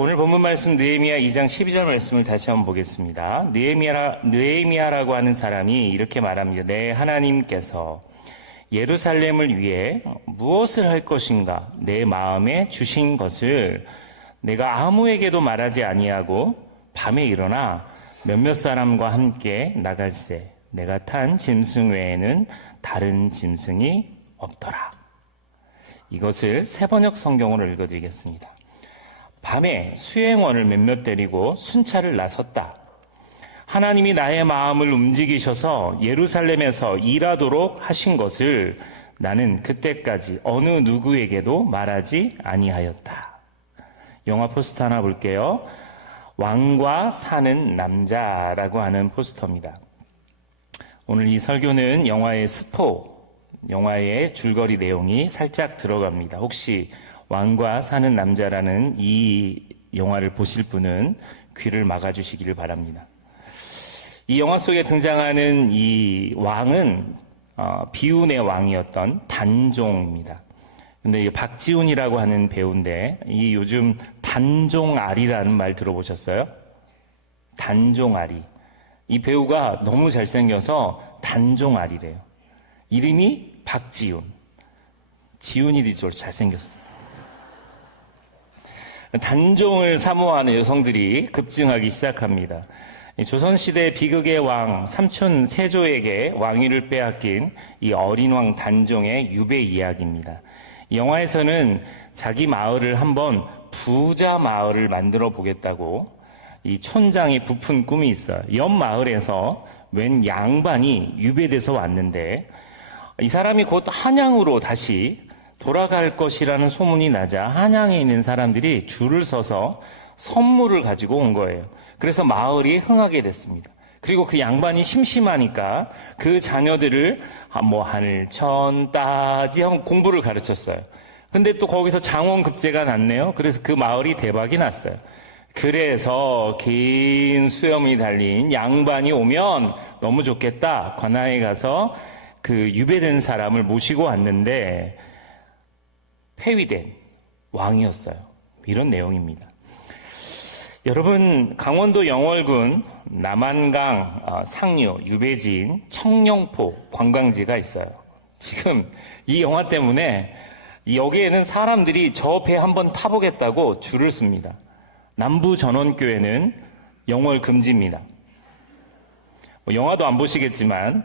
오늘 본문 말씀 느헤미야 2장 12절 말씀을 다시 한번 보겠습니다. 느헤미야라고 하는 사람이 이렇게 말합니다. 내 하나님께서 예루살렘을 위해 무엇을 할 것인가? 내 마음에 주신 것을 내가 아무에게도 말하지 아니하고 밤에 일어나 몇몇 사람과 함께 나갈새. 내가 탄 짐승 외에는 다른 짐승이 없더라. 이것을 새번역 성경으로 읽어드리겠습니다. 밤에 수행원을 몇몇 데리고 순찰을 나섰다. 하나님이 나의 마음을 움직이셔서 예루살렘에서 일하도록 하신 것을 나는 그때까지 어느 누구에게도 말하지 아니하였다. 영화 포스터 하나 볼게요. 왕과 사는 남자라고 하는 포스터입니다. 오늘 이 설교는 영화의 줄거리 내용이 살짝 들어갑니다. 혹시 왕과 사는 남자라는 이 영화를 보실 분은 귀를 막아주시기를 바랍니다. 이 영화 속에 등장하는 이 왕은 비운의 왕이었던 단종입니다. 근데 이 박지훈이라고 하는 배우인데 이 요즘 단종아리라는 말 들어보셨어요? 단종아리. 이 배우가 너무 잘생겨서 단종아리래요. 이름이 박지훈. 지훈이 뒤쪽으로 잘생겼어요. 단종을 사모하는 여성들이 급증하기 시작합니다. 조선시대 비극의 왕 삼촌 세조에게 왕위를 빼앗긴 이 어린 왕 단종의 유배 이야기입니다. 이 영화에서는 자기 마을을 한번 부자 마을을 만들어 보겠다고 이 촌장이 부푼 꿈이 있어요. 옆 마을에서 웬 양반이 유배돼서 왔는데 이 사람이 곧 한양으로 다시 돌아갈 것이라는 소문이 나자 한양에 있는 사람들이 줄을 서서 선물을 가지고 온 거예요. 그래서 마을이 흥하게 됐습니다. 그리고 그 양반이 심심하니까 그 자녀들을 하늘천 따지 하면 공부를 가르쳤어요. 근데 또 거기서 장원급제가 났네요. 그래서 그 마을이 대박이 났어요. 그래서 긴 수염이 달린 양반이 오면 너무 좋겠다. 관아에 가서 그 유배된 사람을 모시고 왔는데 폐위된 왕이었어요. 이런 내용입니다. 여러분, 강원도 영월군 남한강 상류 유배지인 청룡포 관광지가 있어요. 지금 이 영화 때문에 여기에는 사람들이 저 배 한번 타보겠다고 줄을 씁니다. 남부전원교회는 영월 금지입니다. 영화도 안 보시겠지만,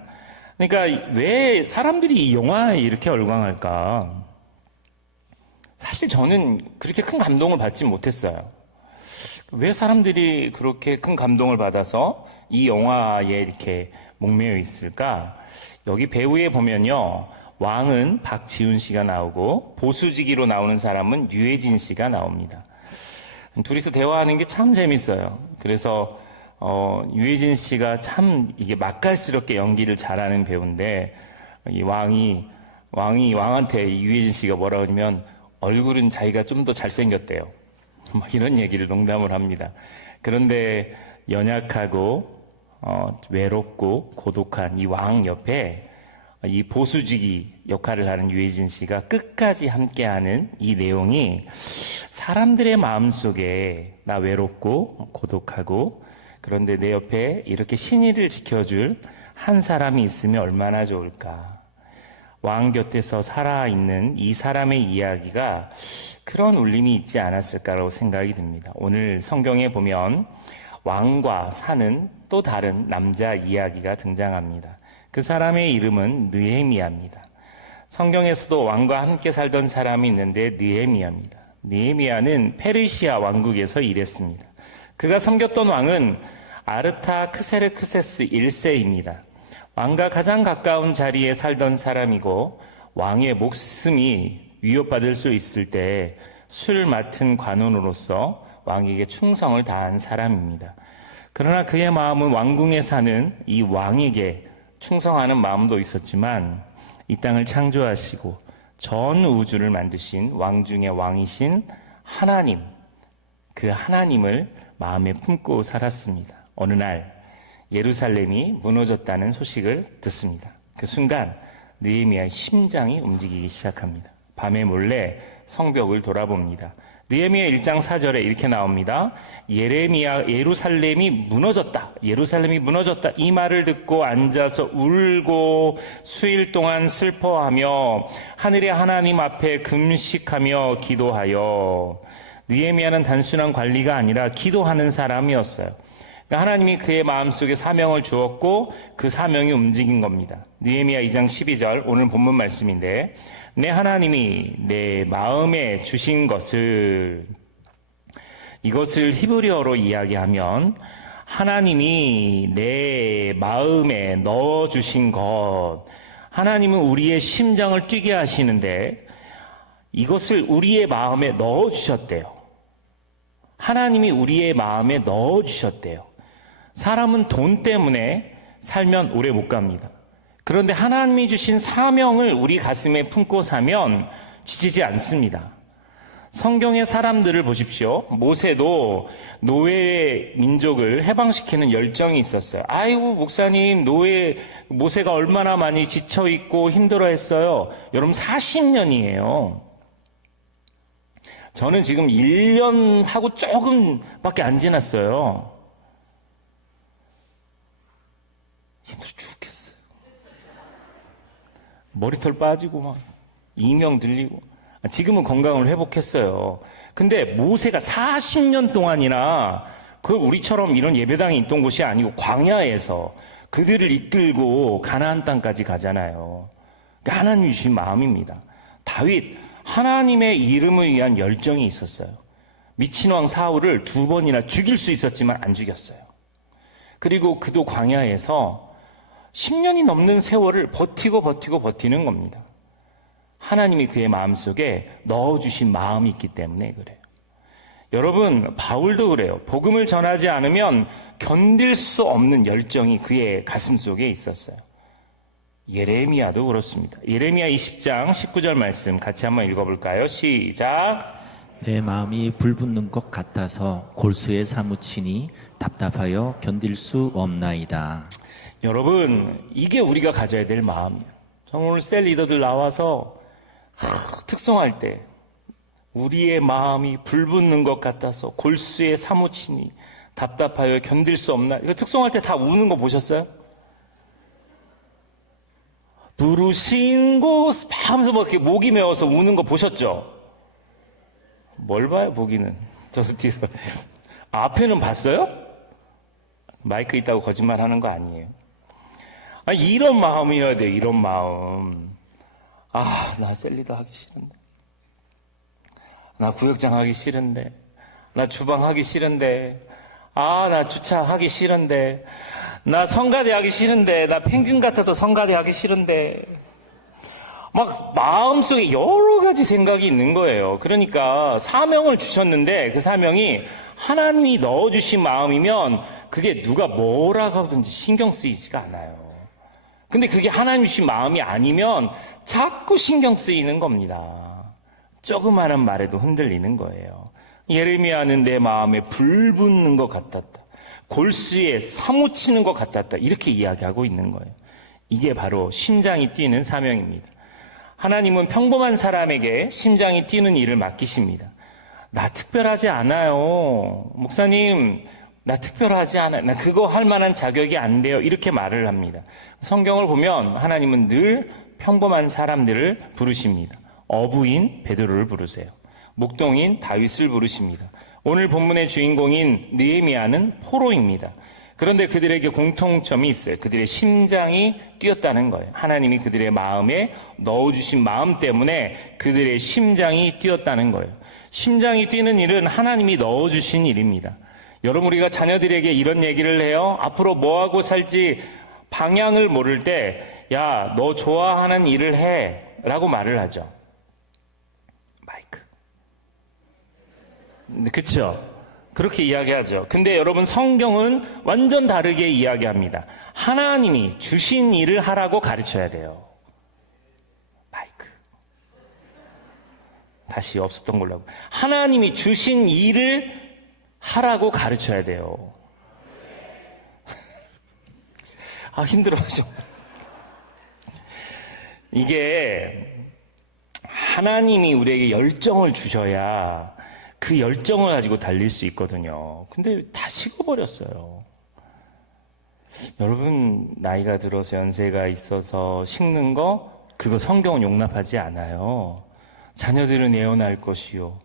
그러니까 왜 사람들이 이 영화에 이렇게 열광할까? 사실 저는 그렇게 큰 감동을 받지 못했어요. 왜 사람들이 그렇게 큰 감동을 받아서 이 영화에 이렇게 목매여 있을까? 여기 배우에 보면요. 왕은 박지훈 씨가 나오고 보수지기로 나오는 사람은 유해진 씨가 나옵니다. 둘이서 대화하는 게 참 재밌어요. 그래서 유해진 씨가 참 이게 맛깔스럽게 연기를 잘하는 배우인데 이 왕한테 유해진 씨가 뭐라 그러면 얼굴은 자기가 좀 더 잘생겼대요. 이런 얘기를 농담을 합니다. 그런데 연약하고 외롭고 고독한 이 왕 옆에 이 보수지기 역할을 하는 유해진 씨가 끝까지 함께하는 이 내용이 사람들의 마음속에 나 외롭고 고독하고 그런데 내 옆에 이렇게 신의를 지켜줄 한 사람이 있으면 얼마나 좋을까. 왕 곁에서 살아있는 이 사람의 이야기가 그런 울림이 있지 않았을까라고 생각이 듭니다. 오늘 성경에 보면 왕과 사는 또 다른 남자 이야기가 등장합니다. 그 사람의 이름은 느헤미야입니다. 성경에서도 왕과 함께 살던 사람이 있는데 느헤미야입니다. 느헤미야는 페르시아 왕국에서 일했습니다. 그가 섬겼던 왕은 아르타크세르크세스 1세입니다. 왕과 가장 가까운 자리에 살던 사람이고 왕의 목숨이 위협받을 수 있을 때 술 맡은 관원으로서 왕에게 충성을 다한 사람입니다. 그러나 그의 마음은 왕궁에 사는 이 왕에게 충성하는 마음도 있었지만 이 땅을 창조하시고 전 우주를 만드신 왕 중의 왕이신 하나님, 그 하나님을 마음에 품고 살았습니다. 어느 날 예루살렘이 무너졌다는 소식을 듣습니다. 그 순간 느헤미야의 심장이 움직이기 시작합니다. 밤에 몰래 성벽을 돌아봅니다. 느헤미야 1장 4절에 이렇게 나옵니다. 예루살렘이 무너졌다. 예루살렘이 무너졌다. 이 말을 듣고 앉아서 울고 수일 동안 슬퍼하며 하늘의 하나님 앞에 금식하며 기도하여. 느헤미야는 단순한 관리가 아니라 기도하는 사람이었어요. 하나님이 그의 마음속에 사명을 주었고 그 사명이 움직인 겁니다. 느헤미야 2장 12절 오늘 본문 말씀인데, 내 하나님이 내 마음에 주신 것을, 이것을 히브리어로 이야기하면 하나님이 내 마음에 넣어주신 것, 하나님은 우리의 심장을 뛰게 하시는데 이것을 우리의 마음에 넣어주셨대요. 하나님이 우리의 마음에 넣어주셨대요. 사람은 돈 때문에 살면 오래 못 갑니다. 그런데 하나님이 주신 사명을 우리 가슴에 품고 사면 지치지 않습니다. 성경의 사람들을 보십시오. 모세도 노예 민족을 해방시키는 열정이 있었어요. 아이고 목사님, 모세가 얼마나 많이 지쳐있고 힘들어했어요. 여러분 40년이에요. 저는 지금 1년 하고 조금밖에 안 지났어요. 힘들어 죽겠어요. 머리털 빠지고 막 이명 들리고. 지금은 건강을 회복했어요. 근데 모세가 40년 동안이나 그 우리처럼 이런 예배당이 있던 곳이 아니고 광야에서 그들을 이끌고 가나안 땅까지 가잖아요. 그러니까 하나님 주신 마음입니다. 다윗, 하나님의 이름을 위한 열정이 있었어요. 미친 왕 사울을 2번이나 죽일 수 있었지만 안 죽였어요. 그리고 그도 광야에서 10년이 넘는 세월을 버티는 겁니다. 하나님이 그의 마음속에 넣어주신 마음이 있기 때문에 그래요. 여러분, 바울도 그래요. 복음을 전하지 않으면 견딜 수 없는 열정이 그의 가슴 속에 있었어요. 예레미야도 그렇습니다. 예레미야 20장 19절 말씀 같이 한번 읽어볼까요? 시작. 내 마음이 불붙는 것 같아서 골수에 사무치니 답답하여 견딜 수 없나이다. 여러분, 이게 우리가 가져야 될 마음이에요. 저는 오늘 셀 리더들 나와서 특송할 때 우리의 마음이 불붙는 것 같아서 골수에 사무치니 답답하여 견딜 수 없나. 이거 특송할 때 다 우는 거 보셨어요? 부르신 곳 하면서 막 이렇게 목이 메어서 우는 거 보셨죠? 뭘 봐요, 보기는. 저서 뒤에서. 앞에는 봤어요? 마이크 있다고 거짓말 하는 거 아니에요. 이런 마음이어야 돼요, 이런 마음. 나 셀리더 하기 싫은데. 나 구역장 하기 싫은데. 나 주방 하기 싫은데. 나 주차하기 싫은데. 나 성가대 하기 싫은데. 나 펭귄 같아서 성가대 하기 싫은데. 막 마음속에 여러 가지 생각이 있는 거예요. 그러니까 사명을 주셨는데 그 사명이 하나님이 넣어주신 마음이면 그게 누가 뭐라고 하든지 신경 쓰이지가 않아요. 근데 그게 하나님 주신 마음이 아니면 자꾸 신경 쓰이는 겁니다. 조그마한 말에도 흔들리는 거예요. 예레미야는 내 마음에 불 붙는 것 같았다. 골수에 사무치는 것 같았다. 이렇게 이야기하고 있는 거예요. 이게 바로 심장이 뛰는 사명입니다. 하나님은 평범한 사람에게 심장이 뛰는 일을 맡기십니다. 나 특별하지 않아요. 목사님, 나 특별하지 않아요. 나 그거 할 만한 자격이 안 돼요. 이렇게 말을 합니다. 성경을 보면 하나님은 늘 평범한 사람들을 부르십니다. 어부인 베드로를 부르세요. 목동인 다윗을 부르십니다. 오늘 본문의 주인공인 느헤미야는 포로입니다. 그런데 그들에게 공통점이 있어요. 그들의 심장이 뛰었다는 거예요. 하나님이 그들의 마음에 넣어주신 마음 때문에 그들의 심장이 뛰었다는 거예요. 심장이 뛰는 일은 하나님이 넣어주신 일입니다. 여러분, 우리가 자녀들에게 이런 얘기를 해요. 앞으로 뭐하고 살지 방향을 모를 때, 야, 너 좋아하는 일을 해 라고 말을 하죠. 마이크. 그쵸? 그렇게 이야기하죠. 근데 여러분, 성경은 완전 다르게 이야기합니다. 하나님이 주신 일을 하라고 가르쳐야 돼요. 마이크. 다시 없었던 걸로 하고. 하나님이 주신 일을 하라고 가르쳐야 돼요. 힘들어하죠. 이게 하나님이 우리에게 열정을 주셔야 그 열정을 가지고 달릴 수 있거든요. 근데 다 식어버렸어요. 여러분, 나이가 들어서 연세가 있어서 식는 거, 그거 성경은 용납하지 않아요. 자녀들은 예언할 것이요.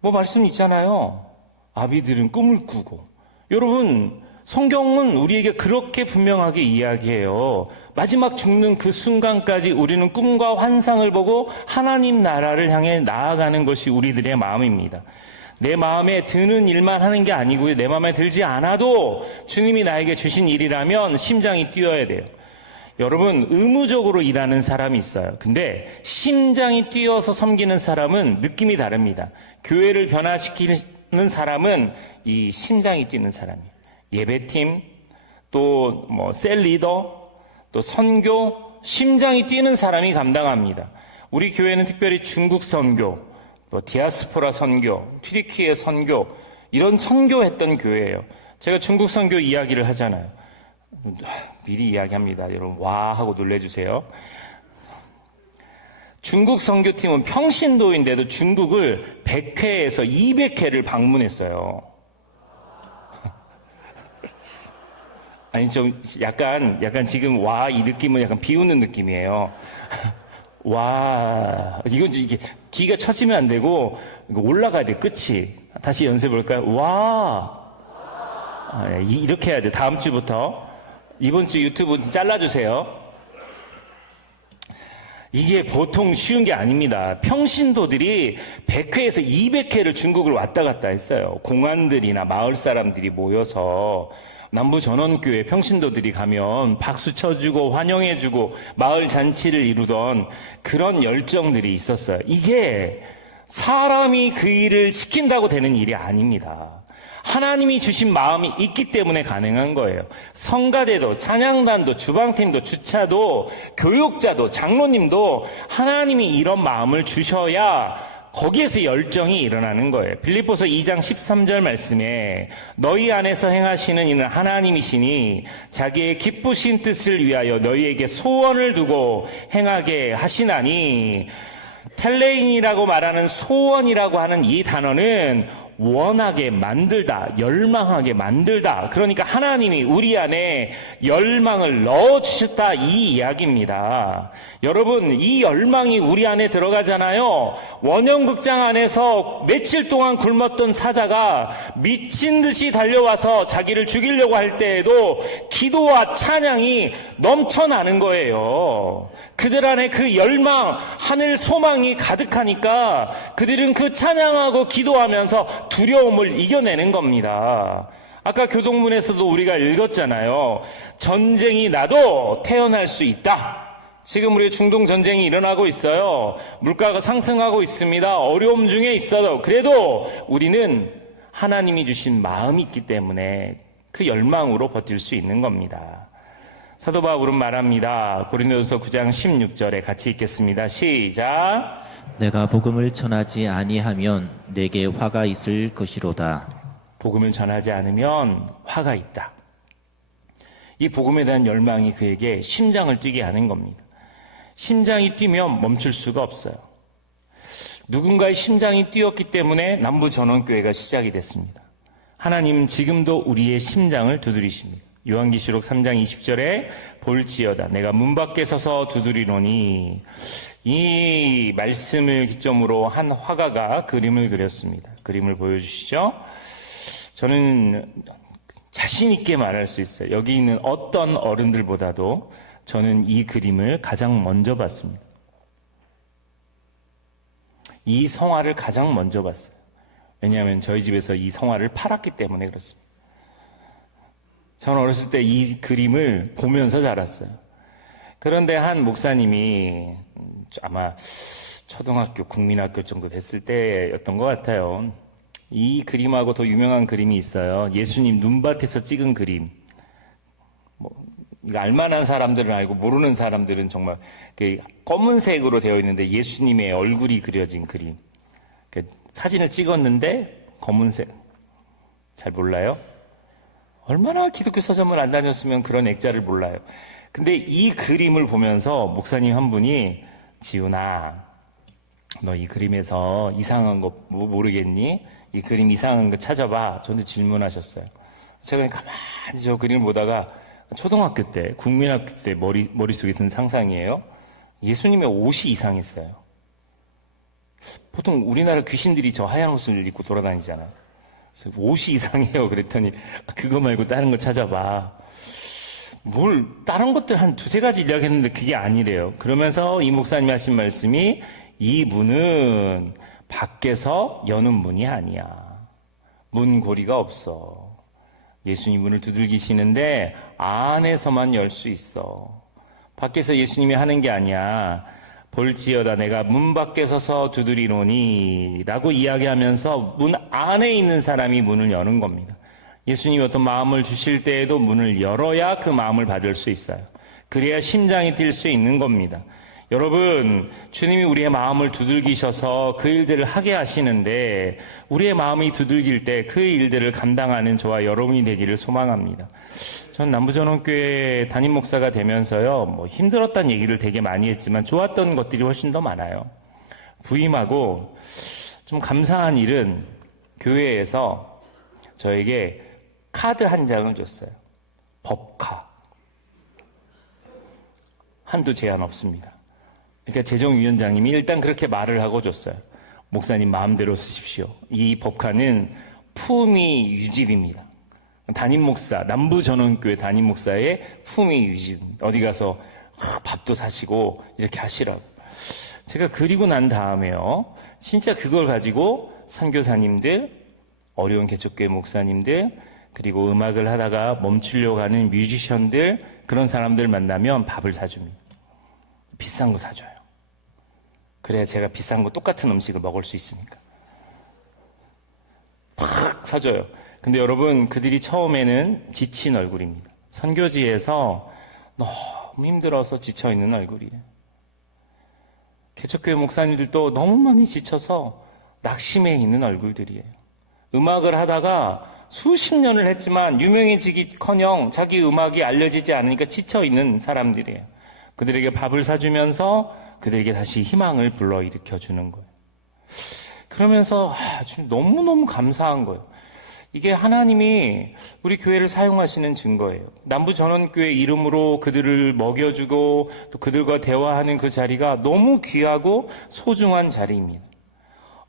뭐 말씀 있잖아요. 아비들은 꿈을 꾸고. 여러분, 성경은 우리에게 그렇게 분명하게 이야기해요. 마지막 죽는 그 순간까지 우리는 꿈과 환상을 보고 하나님 나라를 향해 나아가는 것이 우리들의 마음입니다. 내 마음에 드는 일만 하는 게 아니고요. 내 마음에 들지 않아도 주님이 나에게 주신 일이라면 심장이 뛰어야 돼요. 여러분, 의무적으로 일하는 사람이 있어요. 근데 심장이 뛰어서 섬기는 사람은 느낌이 다릅니다. 교회를 변화시키는 사람은 이 심장이 뛰는 사람이에요. 예배팀, 또 셀 리더, 또 선교, 심장이 뛰는 사람이 감당합니다. 우리 교회는 특별히 중국 선교, 또 디아스포라 선교, 튀르키예 선교, 이런 선교했던 교회예요. 제가 중국 선교 이야기를 하잖아요. 미리 이야기합니다. 여러분, 와 하고 놀래주세요. 중국 선교팀은 평신도인데도 중국을 100회에서 200회를 방문했어요. 아니, 좀, 약간 지금, 와, 이 느낌은 약간 비웃는 느낌이에요. 와, 이게, 뒤가 처지면 안 되고, 이거 올라가야 돼, 끝이. 다시 연습해볼까요? 와. 이렇게 해야 돼, 다음 주부터. 이번 주 유튜브 잘라주세요. 이게 보통 쉬운 게 아닙니다. 평신도들이 100회에서 200회를 중국을 왔다 갔다 했어요. 공안들이나 마을 사람들이 모여서 남부전원교회 평신도들이 가면 박수 쳐주고 환영해주고 마을 잔치를 이루던 그런 열정들이 있었어요. 이게 사람이 그 일을 시킨다고 되는 일이 아닙니다. 하나님이 주신 마음이 있기 때문에 가능한 거예요. 성가대도, 찬양단도, 주방팀도, 주차도, 교육자도, 장로님도 하나님이 이런 마음을 주셔야 거기에서 열정이 일어나는 거예요. 빌립보서 2장 13절 말씀에 너희 안에서 행하시는 이는 하나님이시니 자기의 기쁘신 뜻을 위하여 너희에게 소원을 두고 행하게 하시나니, 텔레인이라고 말하는 소원이라고 하는 이 단어는 원하게 만들다, 열망하게 만들다. 그러니까 하나님이 우리 안에 열망을 넣어주셨다, 이 이야기입니다. 여러분, 이 열망이 우리 안에 들어가잖아요. 원형극장 안에서 며칠 동안 굶었던 사자가 미친 듯이 달려와서 자기를 죽이려고 할 때에도 기도와 찬양이 넘쳐나는 거예요. 그들 안에 그 열망, 하늘 소망이 가득하니까 그들은 그 찬양하고 기도하면서 두려움을 이겨내는 겁니다. 아까 교동문에서도 우리가 읽었잖아요. 전쟁이 나도 태어날 수 있다. 지금 우리 중동 전쟁이 일어나고 있어요. 물가가 상승하고 있습니다. 어려움 중에 있어도 그래도 우리는 하나님이 주신 마음이 있기 때문에 그 열망으로 버틸 수 있는 겁니다. 사도 바울은 말합니다. 고린도전서 9장 16절에 같이 읽겠습니다. 시작. 내가 복음을 전하지 아니하면 내게 화가 있을 것이로다. 복음을 전하지 않으면 화가 있다. 이 복음에 대한 열망이 그에게 심장을 뛰게 하는 겁니다. 심장이 뛰면 멈출 수가 없어요. 누군가의 심장이 뛰었기 때문에 남부전원교회가 시작이 됐습니다. 하나님은 지금도 우리의 심장을 두드리십니다. 요한계시록 3장 20절에 볼지어다 내가 문 밖에 서서 두드리노니, 이 말씀을 기점으로 한 화가가 그림을 그렸습니다. 그림을 보여주시죠. 저는 자신 있게 말할 수 있어요. 여기 있는 어떤 어른들보다도 저는 이 그림을 가장 먼저 봤습니다. 이 성화를 가장 먼저 봤어요. 왜냐하면 저희 집에서 이 성화를 팔았기 때문에 그렇습니다. 저는 어렸을 때 이 그림을 보면서 자랐어요. 그런데 한 목사님이 아마 초등학교, 국민학교 정도 됐을 때였던 것 같아요. 이 그림하고 더 유명한 그림이 있어요. 예수님 눈밭에서 찍은 그림. 이거 알만한 사람들은 알고 모르는 사람들은 정말 검은색으로 되어 있는데 예수님의 얼굴이 그려진 그림. 사진을 찍었는데 검은색. 잘 몰라요? 얼마나 기독교 서점을 안 다녔으면 그런 액자를 몰라요. 근데 이 그림을 보면서 목사님 한 분이, 지훈아, 너 이 그림에서 이상한 거 모르겠니? 이 그림 이상한 거 찾아봐. 저한테 질문하셨어요. 제가 가만히 저 그림을 보다가 초등학교 때, 국민학교 때 머릿속에 든 상상이에요. 예수님의 옷이 이상했어요. 보통 우리나라 귀신들이 저 하얀 옷을 입고 돌아다니잖아요. 그래서 옷이 이상해요. 그랬더니 그거 말고 다른 거 찾아봐. 뭘 다른 것들 한 두세 가지 이야기했는데 그게 아니래요. 그러면서 이 목사님이 하신 말씀이 이 문은 밖에서 여는 문이 아니야. 문고리가 없어. 예수님 문을 두들기시는데 안에서만 열 수 있어. 밖에서 예수님이 하는 게 아니야. 볼지어다 내가 문 밖에 서서 두드리노니 라고 이야기하면서 문 안에 있는 사람이 문을 여는 겁니다. 예수님이 어떤 마음을 주실 때에도 문을 열어야 그 마음을 받을 수 있어요. 그래야 심장이 뛸 수 있는 겁니다. 여러분, 주님이 우리의 마음을 두들기셔서 그 일들을 하게 하시는데 우리의 마음이 두들길 때 그 일들을 감당하는 저와 여러분이 되기를 소망합니다. 전 남부전원교회 담임 목사가 되면서요, 힘들었다는 얘기를 되게 많이 했지만 좋았던 것들이 훨씬 더 많아요. 부임하고 좀 감사한 일은 교회에서 저에게 카드 한 장을 줬어요. 법카. 한도 제한 없습니다. 그러니까 재정위원장님이 일단 그렇게 말을 하고 줬어요. 목사님 마음대로 쓰십시오. 이 법카는 품위 유지비입니다. 담임 목사, 남부전원교회 담임 목사의 품위 유지비입니다. 어디 가서 밥도 사시고 이렇게 하시라고. 제가 그리고 난 다음에요, 진짜 그걸 가지고 선교사님들, 어려운 개척교회 목사님들, 그리고 음악을 하다가 멈추려고 하는 뮤지션들, 그런 사람들 만나면 밥을 사줍니다. 비싼 거 사줘요. 그래야 제가 비싼 거 똑같은 음식을 먹을 수 있으니까. 팍 사줘요. 근데 여러분, 그들이 처음에는 지친 얼굴입니다. 선교지에서 너무 힘들어서 지쳐있는 얼굴이에요. 개척교회 목사님들도 너무 많이 지쳐서 낙심해 있는 얼굴들이에요. 음악을 하다가 수십 년을 했지만 유명해지기커녕 자기 음악이 알려지지 않으니까 지쳐있는 사람들이에요. 그들에게 밥을 사주면서 그들에게 다시 희망을 불러일으켜주는 거예요. 그러면서 지금 너무너무 감사한 거예요. 이게 하나님이 우리 교회를 사용하시는 증거예요. 남부전원교회 이름으로 그들을 먹여주고 또 그들과 대화하는 그 자리가 너무 귀하고 소중한 자리입니다.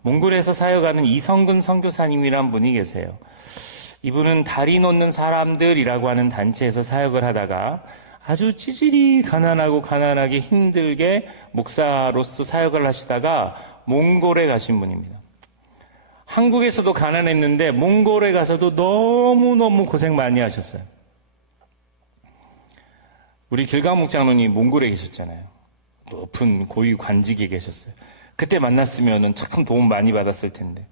몽골에서 사역하는 이성근 선교사님이란 분이 계세요. 이분은 다리 놓는 사람들이라고 하는 단체에서 사역을 하다가 아주 찌질이 가난하게 힘들게 목사로서 사역을 하시다가 몽골에 가신 분입니다. 한국에서도 가난했는데 몽골에 가서도 너무너무 고생 많이 하셨어요. 우리 길강목 장로님 몽골에 계셨잖아요. 높은 고위 관직에 계셨어요. 그때 만났으면 참 도움 많이 받았을 텐데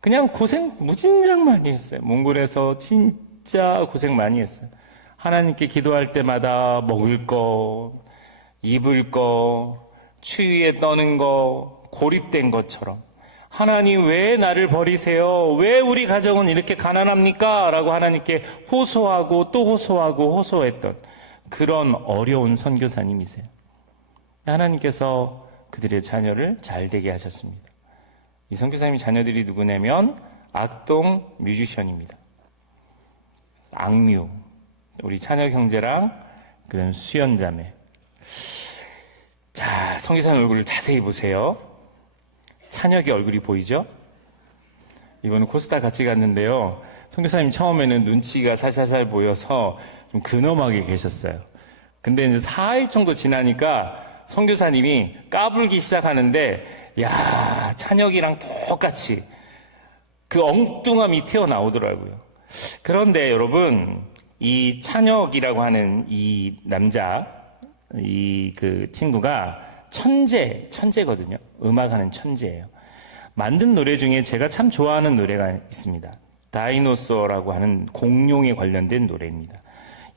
그냥 고생 무진장 많이 했어요. 몽골에서 진짜 고생 많이 했어요. 하나님께 기도할 때마다 먹을 거, 입을 거, 추위에 떠는 거, 고립된 것처럼 하나님 왜 나를 버리세요? 왜 우리 가정은 이렇게 가난합니까? 라고 하나님께 호소하고 또 호소하고 호소했던 그런 어려운 선교사님이세요. 하나님께서 그들의 자녀를 잘 되게 하셨습니다. 이 선교사님 자녀들이 누구냐면 악동 뮤지션입니다. 악뮤, 우리 찬혁 형제랑 그다음 수연 자매. 자, 선교사님 얼굴을 자세히 보세요. 찬혁이 얼굴이 보이죠? 이번에 코스타 같이 갔는데요. 선교사님 처음에는 눈치가 살살살 보여서 좀 근엄하게 계셨어요. 근데 이제 4일 정도 지나니까 선교사님이 까불기 시작하는데, 야, 찬혁이랑 똑같이 그 엉뚱함이 튀어나오더라고요. 그런데 여러분, 이 찬혁이라고 하는 이 남자, 그 친구가 천재거든요. 음악하는 천재예요. 만든 노래 중에 제가 참 좋아하는 노래가 있습니다. 다이노소어라고 하는 공룡에 관련된 노래입니다.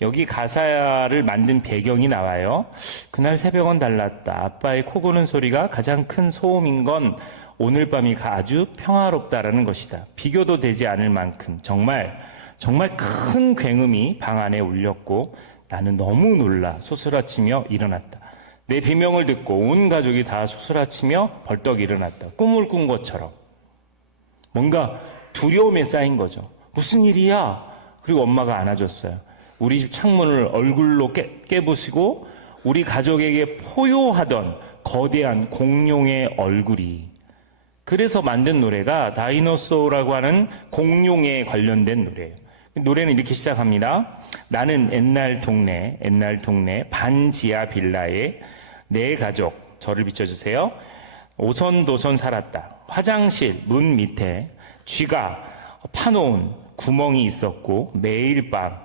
여기 가사를 만든 배경이 나와요. 그날 새벽은 달랐다. 아빠의 코 고는 소리가 가장 큰 소음인 건 오늘 밤이 아주 평화롭다라는 것이다. 비교도 되지 않을 만큼 정말 큰 굉음이 방 안에 울렸고 나는 너무 놀라 소스라치며 일어났다. 내 비명을 듣고 온 가족이 다 솟아치며 벌떡 일어났다. 꿈을 꾼 것처럼. 뭔가 두려움에 쌓인 거죠. 무슨 일이야? 그리고 엄마가 안아줬어요. 우리 집 창문을 얼굴로 깨부시고 우리 가족에게 포효하던 거대한 공룡의 얼굴이. 그래서 만든 노래가 다이노소라고 하는 공룡에 관련된 노래예요. 노래는 이렇게 시작합니다. 나는 옛날 동네 반지하 빌라에 내 가족, 저를 비춰주세요. 오손도손 살았다. 화장실 문 밑에 쥐가 파놓은 구멍이 있었고 매일 밤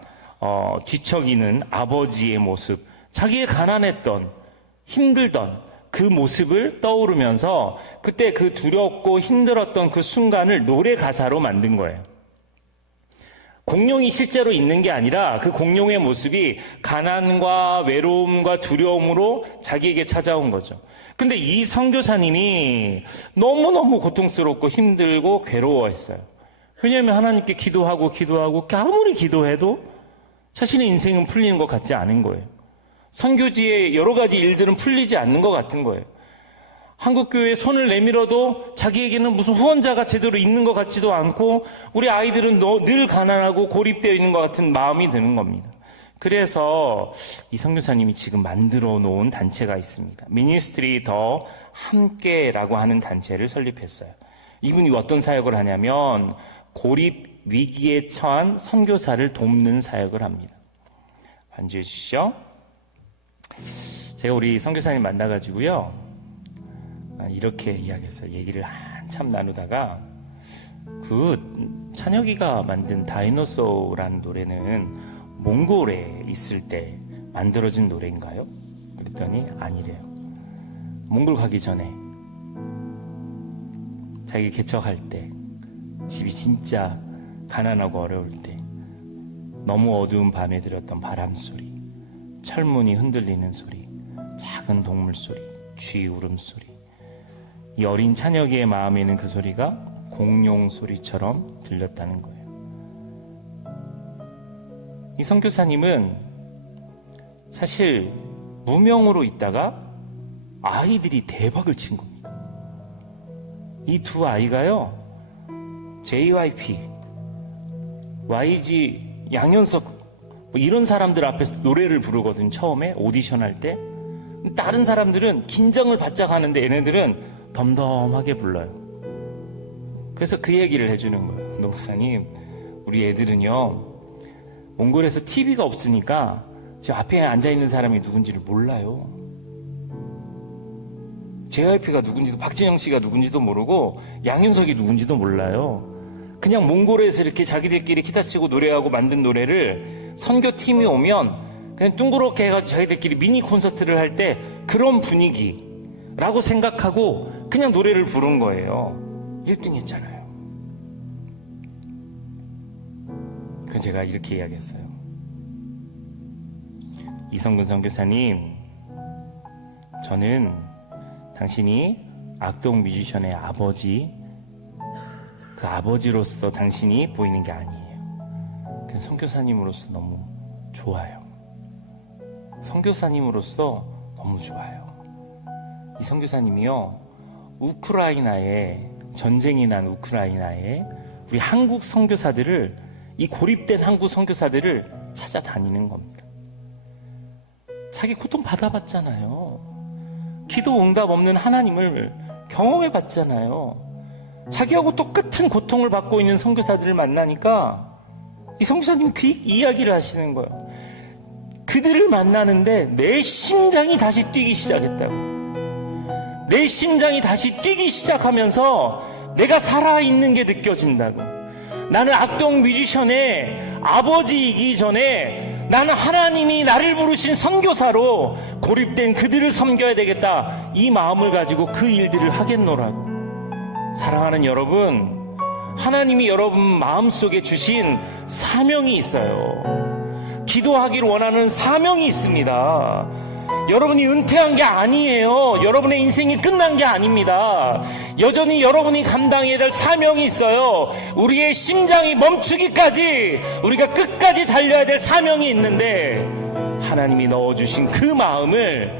뒤척이는 아버지의 모습, 자기의 가난했던 힘들던 그 모습을 떠오르면서 그때 그 두렵고 힘들었던 그 순간을 노래 가사로 만든 거예요. 공룡이 실제로 있는 게 아니라 그 공룡의 모습이 가난과 외로움과 두려움으로 자기에게 찾아온 거죠. 근데 이 선교사님이 너무너무 고통스럽고 힘들고 괴로워했어요. 왜냐하면 하나님께 기도하고 아무리 기도해도 자신의 인생은 풀리는 것 같지 않은 거예요. 선교지의 여러 가지 일들은 풀리지 않는 것 같은 거예요. 한국교회에 손을 내밀어도 자기에게는 무슨 후원자가 제대로 있는 것 같지도 않고 우리 아이들은 늘 가난하고 고립되어 있는 것 같은 마음이 드는 겁니다. 그래서 이 선교사님이 지금 만들어 놓은 단체가 있습니다. 미니스트리 더 함께라고 하는 단체를 설립했어요. 이분이 어떤 사역을 하냐면 고립 위기에 처한 선교사를 돕는 사역을 합니다. 반주해 주시죠. 제가 우리 선교사님 만나가지고요, 이렇게 이야기했어요. 얘기를 한참 나누다가 그 찬혁이가 만든 다이노소라는 노래는 몽골에 있을 때 만들어진 노래인가요? 그랬더니 아니래요. 몽골 가기 전에 자기 개척할 때 집이 진짜 가난하고 어려울 때 너무 어두운 밤에 들었던 바람 소리, 철문이 흔들리는 소리, 작은 동물 소리, 쥐 울음소리, 이 어린 찬혁이의 마음에는 그 소리가 공룡 소리처럼 들렸다는 거예요. 이 선교사님은 사실 무명으로 있다가 아이들이 대박을 친 겁니다. 이 두 아이가요, JYP, YG, 양현석 이런 사람들 앞에서 노래를 부르거든. 처음에 오디션 할 때 다른 사람들은 긴장을 바짝 하는데 얘네들은 덤덤하게 불러요. 그래서 그 얘기를 해주는 거예요. 노목사님, 우리 애들은요 몽골에서 TV가 없으니까 지금 앞에 앉아있는 사람이 누군지를 몰라요. JYP가 누군지도, 박진영 씨가 누군지도 모르고 양윤석이 누군지도 몰라요. 그냥 몽골에서 이렇게 자기들끼리 기타 치고 노래하고 만든 노래를 선교팀이 오면 그냥 둥그렇게 해가지고 자기들끼리 미니 콘서트를 할 때 그런 분위기라고 생각하고 그냥 노래를 부른 거예요. 1등 했잖아요. 그래서 제가 이렇게 이야기했어요. 이성근 선교사님, 저는 당신이 악동 뮤지션의 아버지, 그 아버지로서 당신이 보이는 게 아니에요. 그냥 선교사님으로서 너무 좋아요. 선교사님으로서 너무 좋아요. 이 선교사님이요, 우크라이나에, 전쟁이 난 우크라이나에 우리 한국 선교사들을, 이 고립된 한국 선교사들을 찾아다니는 겁니다. 자기 고통 받아봤잖아요. 기도 응답 없는 하나님을 경험해 봤잖아요. 자기하고 똑같은 고통을 받고 있는 선교사들을 만나니까 이 선교사님 그 이야기를 하시는 거예요. 그들을 만나는데 내 심장이 다시 뛰기 시작했다고. 내 심장이 다시 뛰기 시작하면서 내가 살아있는 게 느껴진다고. 나는 악동 뮤지션의 아버지이기 전에 나는 하나님이 나를 부르신 선교사로 고립된 그들을 섬겨야 되겠다, 이 마음을 가지고 그 일들을 하겠노라고. 사랑하는 여러분, 하나님이 여러분 마음속에 주신 사명이 있어요. 기도하기를 원하는 사명이 있습니다. 여러분이 은퇴한 게 아니에요. 여러분의 인생이 끝난 게 아닙니다. 여전히 여러분이 감당해야 될 사명이 있어요. 우리의 심장이 멈추기까지 우리가 끝까지 달려야 될 사명이 있는데, 하나님이 넣어주신 그 마음을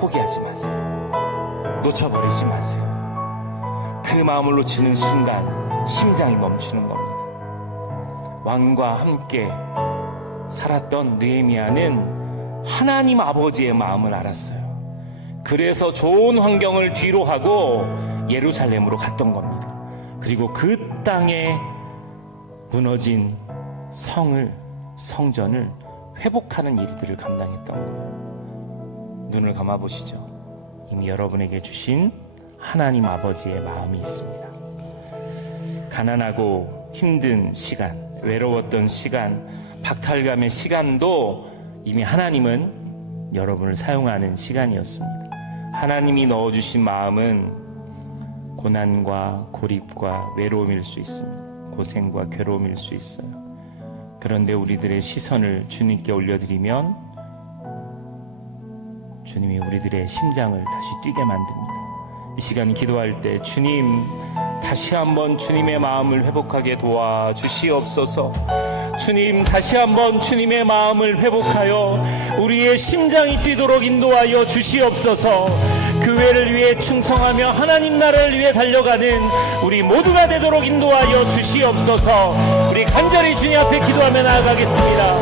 포기하지 마세요. 놓쳐버리지 마세요. 그 마음을 놓치는 순간 심장이 멈추는 겁니다. 왕과 함께 살았던 느헤미야는 하나님 아버지의 마음을 알았어요. 그래서 좋은 환경을 뒤로 하고 예루살렘으로 갔던 겁니다. 그리고 그 땅에 무너진 성전을 회복하는 일들을 감당했던 거예요. 눈을 감아보시죠. 이미 여러분에게 주신 하나님 아버지의 마음이 있습니다. 가난하고 힘든 시간, 외로웠던 시간, 박탈감의 시간도 이미 하나님은 여러분을 사용하는 시간이었습니다. 하나님이 넣어주신 마음은 고난과 고립과 외로움일 수 있습니다. 고생과 괴로움일 수 있어요. 그런데 우리들의 시선을 주님께 올려드리면 주님이 우리들의 심장을 다시 뛰게 만듭니다. 이 시간 기도할 때 주님, 다시 한번 주님의 마음을 회복하게 도와주시옵소서. 주님, 다시 한번 주님의 마음을 회복하여 우리의 심장이 뛰도록 인도하여 주시옵소서. 교회를 위해 충성하며 하나님 나라를 위해 달려가는 우리 모두가 되도록 인도하여 주시옵소서. 우리 간절히 주님 앞에 기도하며 나아가겠습니다.